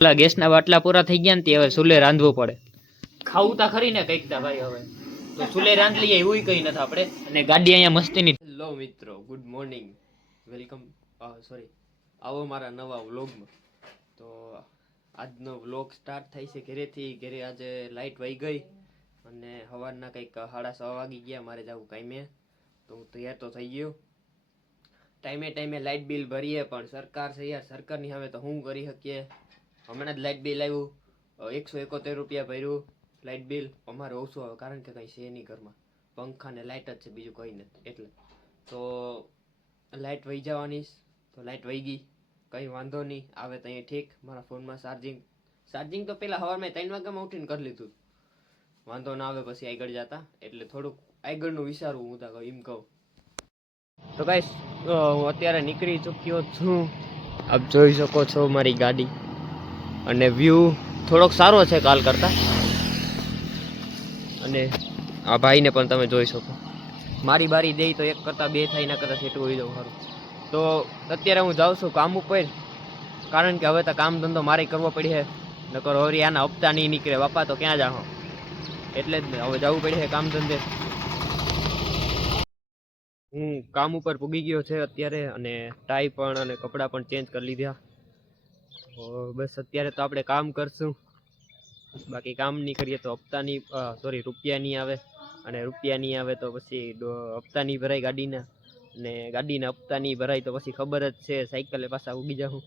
પેલા ગેસના બાટલા પૂરા થઈ ગયા ને તે હવે ચૂલે રાંધવું પડે. ખાવું તા ખરી ને કંઈક તા ભાઈ, હવે તો ચૂલે રાંધ લઈએ એવું કઈ નથી આપણે. અને ગાડી અહીંયા મસ્તીની. હેલો મિત્રો, ગુડ મોર્નિંગ, વેલકમ, સોરી, આવો મારા નવા વ્લોગમાં. તો આજનો વ્લોગ સ્ટાર્ટ થાય છે ઘરેથી. ઘરે આજે લાઇટ વહી ગઈ અને સવારના કંઈક 6:30 વાગી ગયા. મારે જવું કાંઈ તો હું તૈયાર તો થઈ ગયો. ટાઈમે લાઇટ બિલ ભરીએ, પણ સરકાર છે યાર, સરકારની સામે તો શું કરી શકીએ. હમણાં જ લાઇટ બિલ આવ્યું, 171 રૂપિયા ભર્યું લાઇટ બિલ. અમારે ઓછું આવે કારણ કે કંઈ છે નહીં ઘરમાં, પંખા ને લાઇટ જ છે, બીજું કંઈ નથી. એટલે તો લાઇટ વહી જવાની, તો લાઇટ વહી ગઈ, કંઈ વાંધો નહીં આવે તો અહીંયા ઠીક. મારા ફોનમાં ચાર્જિંગ તો પહેલાં સવારમાં 3 વાગ્યામાં ઉઠીને કરી લીધું, વાંધો ના આવે પછી આગળ જતા. એટલે થોડુંક આગળનું વિચારવું હું તો એમ કહું. તો ગાઈસ, હું અત્યારે નીકળી ચૂક્યો છું. આપ જોઈ શકો છો મારી ગાડી, અને વ્યૂ થોડોક સારો છે કાલ કરતાં. અને આ ભાઈને પણ તમે જોઈ શકો. મારી બારી દે તો 1 કરતાં 2 થાય, ના કરતાં સેટું હોઈ જવું સારું. તો અત્યારે હું જાઉં છું કામ ઉપર, કારણ કે હવે તો કામ ધંધો મારે કરવો પડે. નકર હવે આના હપ્તા નહીં નીકળે બાપા, તો ક્યાં જાઓ. એટલે જ ને હવે જવું પડે કામ ધંધે. હું કામ ઉપર પૂગી ગયો છે અત્યારે, અને ટાઈ પણ અને કપડાં પણ ચેન્જ કરી લીધા. બસ અત્યારે તો આપણે કામ કરશું. બાકી કામ નહીં કરીએ તો હપ્તાની રૂપિયા નહીં આવે, અને રૂપિયા નહીં આવે તો પછી હપ્તા નહીં ભરાય ગાડીના, અને ગાડીના હપ્તા નહીં ભરાય તો પછી ખબર જ છે સાયકલે પાછા ઉગી જાઉં.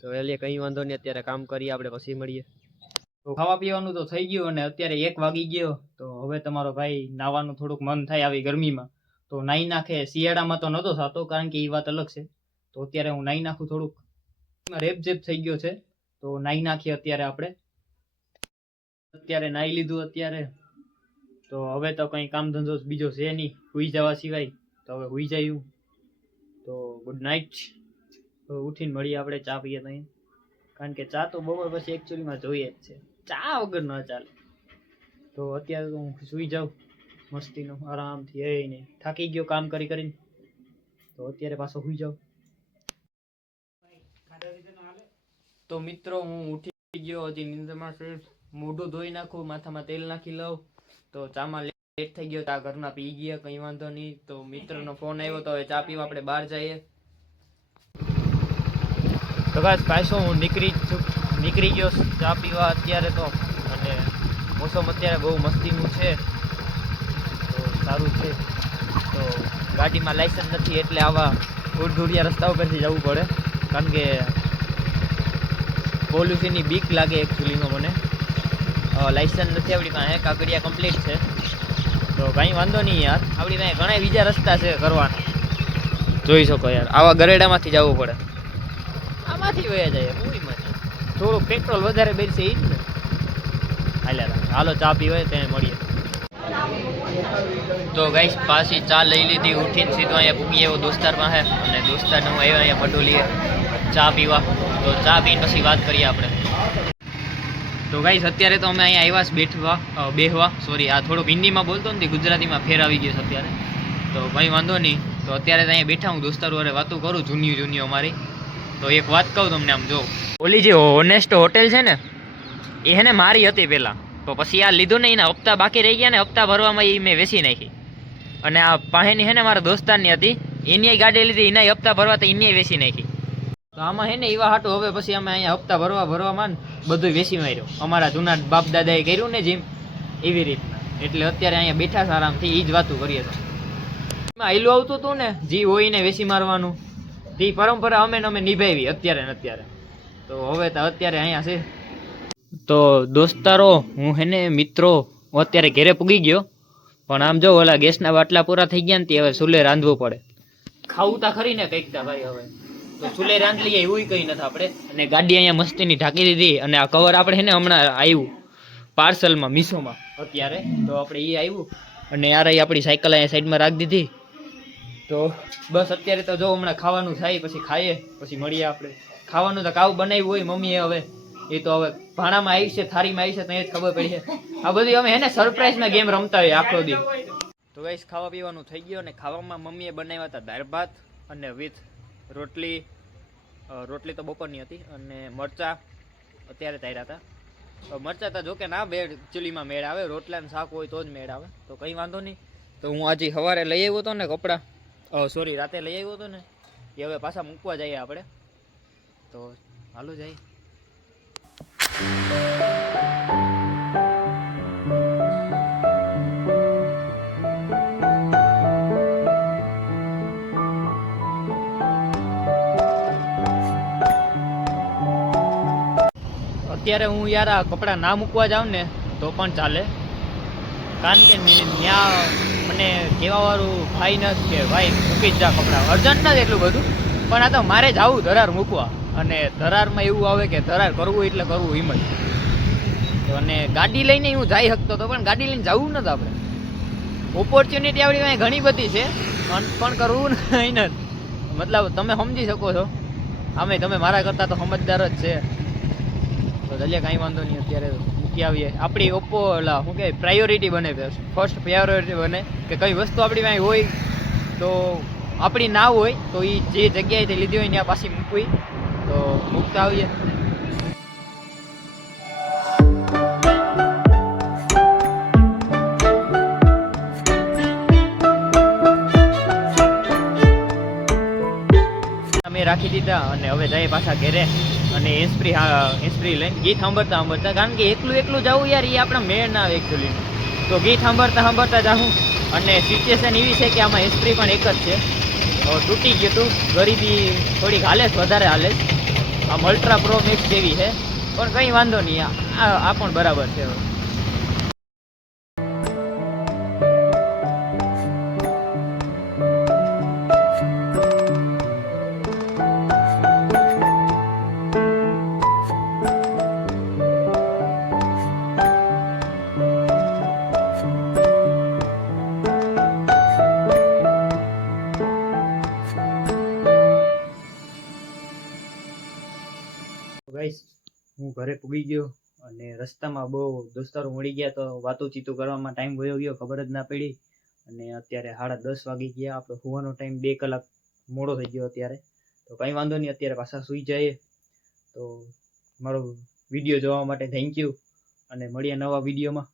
તો એટલે કંઈ વાંધો નહીં, અત્યારે કામ કરીએ આપણે, પછી મળીએ. તો ખાવા પીવાનું તો થઈ ગયું, અને અત્યારે 1 વાગી ગયો. તો હવે તમારો ભાઈ નાવાનું થોડુંક મન થાય આવી ગરમીમાં, તો નાહી નાખે. શિયાળામાં તો નહોતો થતો, કારણ કે એ વાત અલગ છે. તો અત્યારે હું નાહી નાખું, થોડુંક રેપઝેપ થઈ ગયો છે, તો નાહી નાખીએ અત્યારે આપણે. અત્યારે નાહી લીધું અત્યારે, તો હવે તો કંઈ કામ ધંધો બીજો છે નહીં હુઈ જવા સિવાય. તો હવે હુઈ જયું. તો ગુડ નાઇટ. તો ઉઠીને મળીએ આપણે, ચા પીએ ત્યાં, કારણ કે ચા તો બપોર પછી એકચ્યુઅલીમાં જોઈએ જ છે, ચા વગર ન ચાલે. તો અત્યારે તો હું સુઈ જાઉં મસ્તીનો આરામથી. એ નહીં, થાકી ગયો કામ કરીને, તો અત્યારે પાછો સુઈ જાઉં. તો મિત્રો, હું ઉઠી ગયો, હજી નીંદરમાં છે. મોઢું ધોઈ નાખું, માથામાં તેલ નાખી લઉં. તો ચામાં લેટ થઈ ગયો, ચા ઘરના પી ગયા, કંઈ વાંધો નહીં. તો મિત્રનો ફોન આવ્યો, તો હવે ચા પીવા આપણે બહાર જઈએ. તો બસ પાછો હું નીકળી ગયો ચા પીવા અત્યારે તો. અને મોસમ અત્યારે બહુ મસ્તીનું છે, તો સારું છે. તો ગાડીમાં લાઇસન્સ નથી, એટલે આવા ધૂળધૂળિયા રસ્તા ઉપરથી જવું પડે, કારણ કે પોલ્યુશનની બીક લાગે એકચ્યુઅલીમાં મને. લાઇસન્સ નથી આપણી પાસે, કાગળિયા કમ્પ્લીટ છે. તો કંઈ વાંધો નહીં યાર, આપણી પાસે ઘણા બીજા રસ્તા છે કરવાના. જોઈ શકો યાર, આવા ગરેડામાંથી જવું પડે, આમાંથી વયા જાય. થોડું પેટ્રોલ વધારે બેરશે એ જ ને. હાલો ચા પીવાય ત્યાં મળીએ. તો ગાઈસ, પાછી ચા લઈ લીધી, ઉઠીને સીધો અહીંયા પૂગી આવ્યો દોસ્તાર પાસે. અને દોસ્તારને હું આવ્યો અહીંયા મડોલીએ ચા પીવા. તો ચા પીને પછી વાત કરીએ આપણે. તો ગાઈસ, અત્યારે તો અમે અહીંયા આવ્યા બેહવા. સોરી, આ થોડુંક હિન્દીમાં બોલતો નથી, ગુજરાતીમાં ફેર આવી ગયો છે અત્યારે. તો કંઈ વાંધો નહીં. તો અત્યારે તો અહીંયા બેઠા હું દોસ્તારો હારે વાતો કરું જૂની અમારી. તો એક વાત કહું તમને, આમ જો, ઓલી જે હોનેસ્ટ હોટેલ છે ને, એ હે ને મારી હતી પહેલાં. તો પછી આ લીધું ને, એના હપ્તા બાકી રહી ગયા ને, હપ્તા ભરવામાં એ મેં વેચી નાખી. અને આ પાસેની હે ને મારા દોસ્તારની હતી, એની ગાડી લીધી, એના હપ્તા ભરવા તો એની વેચી નાખી. તો આમાં હે ને એવા હાટું હવે પછી અમે અહીંયા હપ્તા ભરવામાં બધું વેચી માર્યો. અમારા જૂના બાપ દાદાએ કર્યું ને જેમ, એવી રીતના. એટલે અત્યારે અહીંયા બેઠા આરામથી એ જ વાતું કરીએ. તો એમાં હેલું આવતું હતું ને, જી હોય ને વેચી મારવાનું, તે પરંપરા અમે નિભાવી અત્યારે. તો હવે તો અત્યારે અહીંયા છે. તો દોસ્તારો, હું હે ને મિત્રો, હું અત્યારે ઘરે પૂગી ગયો. પણ આમ જો, ઓલા ગેસના બાટલા પૂરા થઈ ગયા ને, તે હવે ચૂલે રાંધવું પડે. ખાવું તા ખરી ને કંઈક તા ભાઈ, હવે તો ચૂલે રાંધ લઈએ એવું કંઈ નથી આપણે. અને ગાડી અહીંયા મસ્તીની ઢાંકી દીધી. અને આ કવર આપણે હે ને હમણાં આવ્યું પાર્સલમાં, મીશોમાં અત્યારે. તો આપણે એ આવ્યું, અને યાર આપણી સાયકલ અહીંયા સાઈડમાં રાખી દીધી. તો બસ અત્યારે તો જો હમણાં ખાવાનું થાય, પછી ખાઈએ, પછી મળીએ આપણે. ખાવાનું તો કાવું બનાવ્યું હોય મમ્મીએ, હવે એ તો હવે ભાણામાં આવી છે, થાળીમાં આવી છે, ત્યાં જ ખબર પડી છે. આ બધી અમે હે ને સરપ્રાઈઝમાં ગેમ રમતા હોય આખો દી. તો ગાઈસ, ખાવા પીવાનું થઈ ગયું. અને ખાવામાં મમ્મીએ બનાવ્યા હતા દાળ ભાત અને વિથ રોટલી. રોટલી તો બપોરની હતી, અને મરચાં અત્યારે તાર્યા હતા. મરચા તો જોકે ના બેડ ચૂલીમાં મેળ આવે, રોટલા ને શાક હોય તો જ મેળ આવે, તો કંઈ વાંધો નહીં. તો હું આજે સવારે લઈ આવ્યો હતો ને કપડાં, સોરી રાતે લઈ આવ્યો હતો ને, એ હવે પાછા મૂકવા જઈએ આપણે. તો હાલો જઈએ. અત્યારે હું યાર આ કપડાં ના મૂકવા જાઉં ને તો પણ ચાલે, કારણ કે ત્યાં મને કહેવાવાળું ભાઈ નથી કે ભાઈ મૂકી જ જા કપડાં, અર્જન્ટ નથી એટલું બધું, પણ આ તો મારે જ આવું ધરાર મૂકવા. અને ધરારમાં એવું આવે કે ધરાર કરવું એટલે કરવું હિંમત. તો અને ગાડી લઈને હું જઈ શકતો હતો, પણ ગાડી લઈને જવું નથી આપણે. ઓપોર્ચ્યુનિટી આપણી પાસે ઘણી બધી છે, પણ કરવું નહીં નથી. મતલબ તમે સમજી શકો છો, આમે તમે મારા કરતાં તો સમજદાર જ છે. તો ચાલીએ, કાંઈ વાંધો નહીં, અત્યારે મૂકી આવીએ. આપણી ઓપ્પો ઓલા શું કહેવાય પ્રાયોરિટી બને, ફર્સ્ટ પ્રાયોરિટી બને કે કઈ વસ્તુ આપણી પાસે હોય તો આપણી ના હોય તો એ જે જગ્યાએથી લીધી હોય ત્યાં પાછી મૂકવી. તો મૂકતા આવીએ. અમે રાખી દીધા અને હવે જઈએ પાછા ઘરે. અને હેન્સફ્રી લઈને ગીત સાંભળતા, કારણ કે એકલું જવું યાર એ આપણા મેળ ના આવે એકચ્યુઅલી. તો ગીત સાંભળતા જાઉં. અને સિચ્યુએશન એવી છે કે આમાં હેન્સફ્રી પણ એક જ છે, તૂટી ગયું હતું. ગરીબી થોડીક હાલે વધારે હાલે, આમ અલ્ટ્રા પ્રો મેક્સ જેવી છે, પણ કંઈ વાંધો નહીં, આ પણ બરાબર છે. ગાઈસ હું ઘરે પૂગી ગયો અને રસ્તામાં બહુ દોસ્તારો મળી ગયા, તો વાતું કરવામાં ટાઈમ વયો ગયો, ખબર જ ના પડી. અને અત્યારે 10:30 વાગી ગયા, આપણો સુવાનો ટાઈમ 2 કલાક મોડો થઈ ગયો અત્યારે. તો કંઈ વાંધો નહીં, અત્યારે પાછા સૂઈ જઈએ. તો મારો વિડીયો જોવા માટે થેન્ક યુ, અને મળીએ નવા વિડીયોમાં.